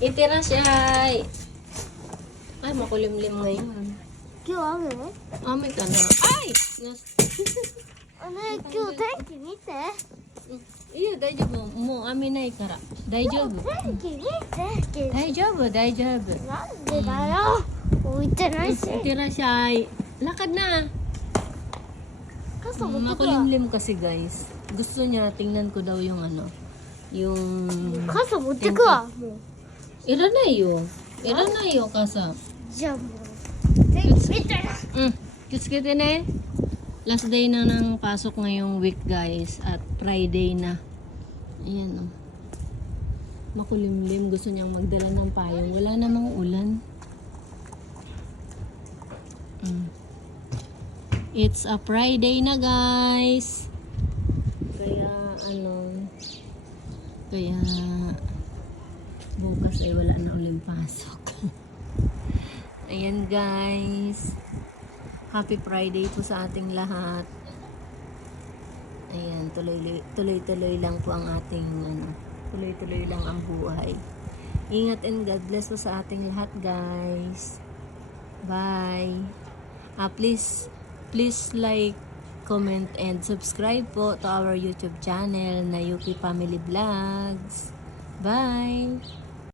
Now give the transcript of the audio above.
Itira siya. Ay, makulimlim ngayon. 今日雨？ Ame ka na. Ay!ね、今日天気見て。 Iyo, daijoubu. Mo ame nai kara. Daijoubu. 天気見て。Daijoubu, daijoubu. なんでだよ。置いてないし。 Itira siya. Lakad na. 傘持ってくわ。 Makulimlim kasi guys. Gusto niya, tingnan ko daw yung ano. Yung... 傘持ってくわ。もう。 Iranay yo. Iranay yo kasa. じゃあもう。天気見て。 Kitskite na eh. Last day na ng pasok ngayong week guys. At Friday na. Ayan oh. Makulimlim. Gusto niyang magdala ng payong. Wala namang ulan. It's a Friday na guys. Kaya ano. Kaya bukas ay wala na uling pasok. Ayan guys. Happy Friday po sa ating lahat. Ayan, tuloy-tuloy lang po ang ating ano, tuloy-tuloy lang ang buhay. Ingat and God bless po sa ating lahat, guys. Bye. Please like, comment and subscribe po to our YouTube channel na Yuki Family Vlogs. Bye.